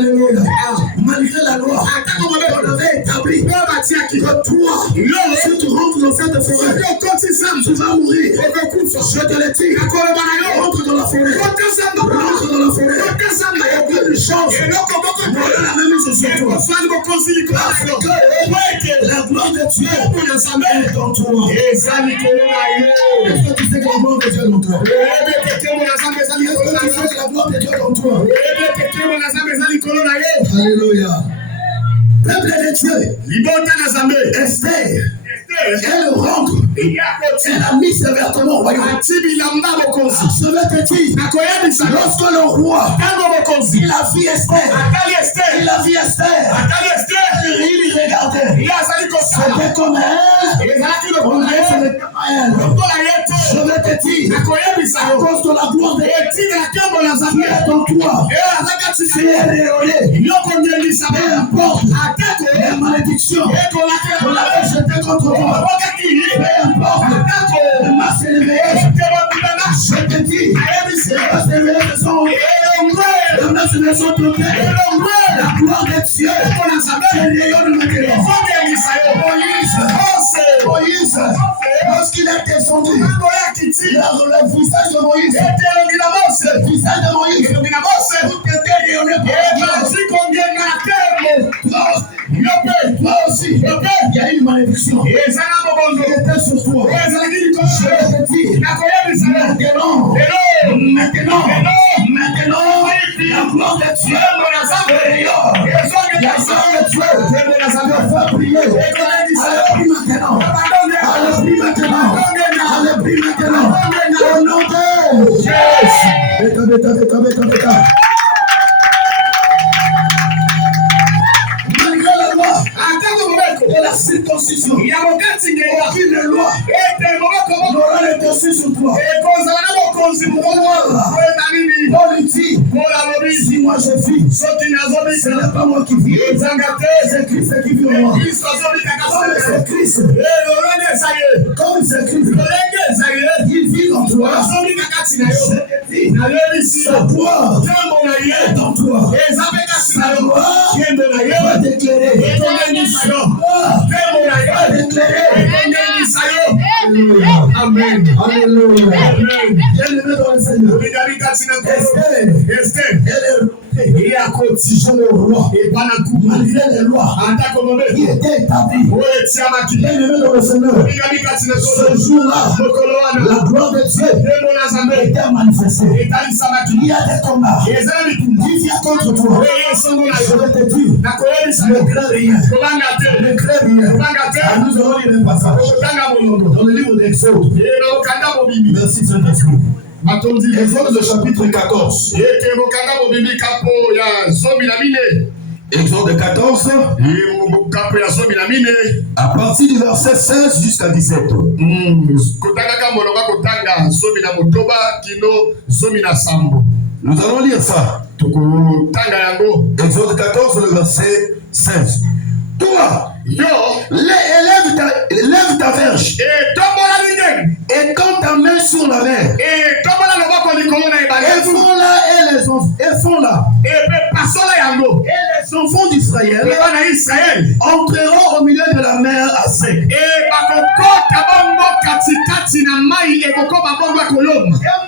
Alléluia. Malgré la loi, on avait établi que toi, si tu rentres dans cette forêt, tu vas mourir. Je te le dis. Rentre dans la forêt. Rentre dans la forêt. Il y a plein de choses. Voilà la même chose sur toi. La gloire de Dieu est dans toi. Est-ce que tu sais que la gloire de Dieu est dans toi? Est-ce que tu sais que la gloire de Dieu est dans toi? Alléluia. Peuple de Dieu. Esther. Elle rentre. Elle a mis ses vêtements au royaume. Je vais te dire, lorsque le roi, il a vu Esther, il regardait. C'était comme elle. Je vais te dire, à cause de la gloire de Dieu qui est en toi, tu es réolé. Peu importe les malédictions qu'on avait jetées contre toi. Peu importe le masque élevé, je te dis, les masques élevés sont les masques élevés sont tombés. La gloire de Dieu, c'est rayonne maintenant. Moïse, lorsqu'il est descendu, il a le visage de Moïse. Le visage de Moïse, tout était rayonné toi aussi, il y a une malédiction qui était sur toi. Je te dis, maintenant, la gloire de Dieu rayonne. La gloire de Dieu te fait prier. Allez, prie maintenant. Au nom de Jésus. De la circoncision, aucune loi n'aura le dessus sur toi. Politique, si moi je vis, ce n'est pas moi qui vis, c'est Christ qui vit en moi. Comme c'est Christ, il vit en toi. Sa gloire est en toi. Sa gloire va t'éclairer. Amen. Alléluia. Bien-aimé dans le Seigneur. Esther, elle est à condition le roi. Malgré les lois qui étaient établies. Bien-aimé dans le Seigneur. Ce jour-là, la gloire de Dieu était manifestée. Il y a des combats qui viennent contre toi. Je vais te dire, ne crains rien. Ne crains rien. Nous allons lire le passage dans le livre d'Exode. Merci Saint-Esprit. Exode le chapitre 14. Exode 14. À partir du verset 16 jusqu'à 17. Nous allons lire ça. Exode 14, le verset 16. Toi, lève ta verge et tends ta main sur la mer. Et font-la. Et les enfants d'Israël entreront au milieu de la mer à sec. Et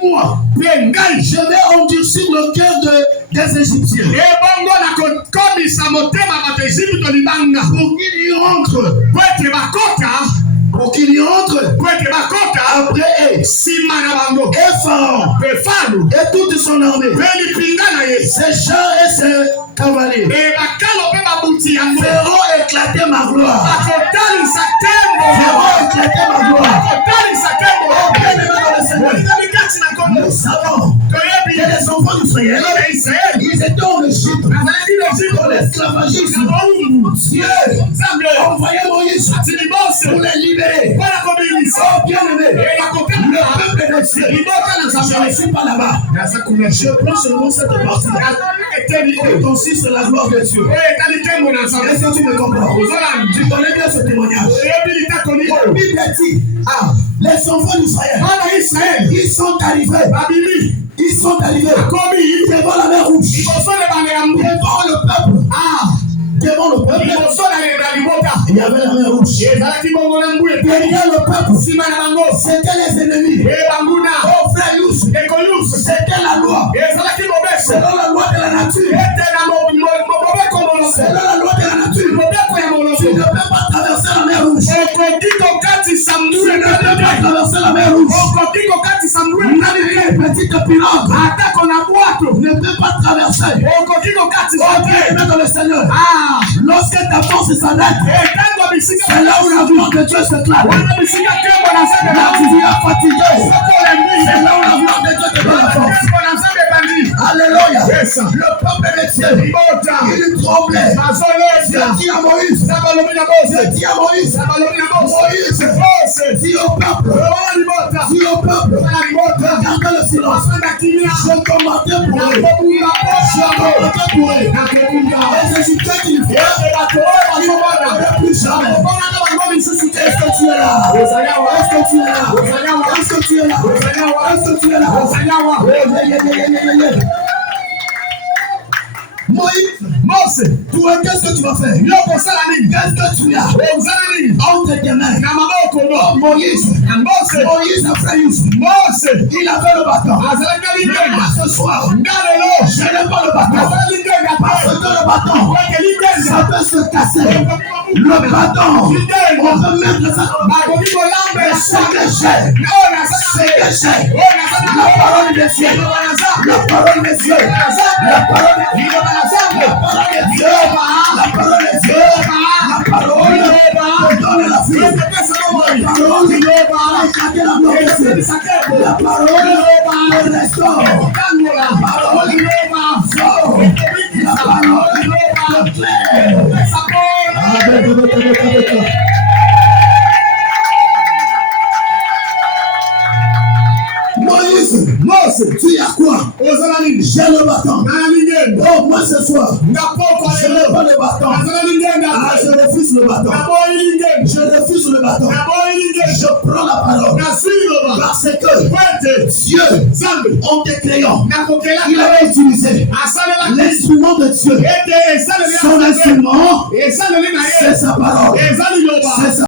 moi, je vais endurcir le cœur des Égyptiens. Pour qu'il y entre après et Pharaon et toute son armée, ses chars et ses cavaliers feront éclater ma gloire. Nous savons que les enfants d'Israël, ils étaient en Égypte, dans l'esclavagisme. Dieu envoyait Moïse pour les libérer. Oh bien-aimé, le peuple de Dieu, je ne suis pas là-bas. Je prends seulement cette partie. Et ton c'est la gloire de Dieu. Est-ce que tu me comprends? Tu connais bien ce témoignage. La Bible dit, les enfants d'Israël, ils sont arrivés devant la mer rouge, devant le devant le peuple, il y avait la mer rouge. Derrière le peuple, c'était les ennemis. Oh frère Youssou, c'était la loi. Selon la loi de la nature. Selon la loi de la nature. Tu ne peux pas traverser la mer rouge. Tu ne peux pas traverser la mer rouge. Même une petite pirogue ne peut pas traverser. Bien dans le Seigneur. Lorsque ta force s'arrête, c'est là où la gloire de Dieu s'éclate. La vie est fatiguée. C'est là où la gloire de Dieu te donne la force. Alléluia. Le peuple de Dieu, il tremblait. Dieu dit à Moïse, Moïse, dis au peuple, regardez le silence. Je commandais pour eux. Et c'est ce qu'il faut. Plus jamais. Est-ce que tu es là? Est-ce que tu es là? Est-ce que tu es là? Est-ce que tu es là? Moïse, toi, qu'est-ce que tu vas faire? Qu'est-ce que tu as? Entre tes mains. Moïse, a fait Youssou. Il avait le bâton. Mais moi, ce soir, je n'ai pas le bâton. Parce que le bâton, ça peut se casser. Le bâton, on peut mettre ça. Mais c'est que j'ai. La parole de Dieu. La parole de Dieu. La parole de Dieu. La parole de Dieu. La parole de Dieu. La parole te donne la vie. La parole te la glorifier. La parole te restaure. La parole sauve. La parole te plaît. Moïse, tu as quoi? J'ai le bâton. Oh, moi ce soir, je n'ai pas le bâton. Je refuse le bâton. Je refuse le bâton. Je prends la parole. Parce que Dieu, en te créant, il avait utilisé l'instrument de Dieu. Son instrument, c'est sa parole. C'est sa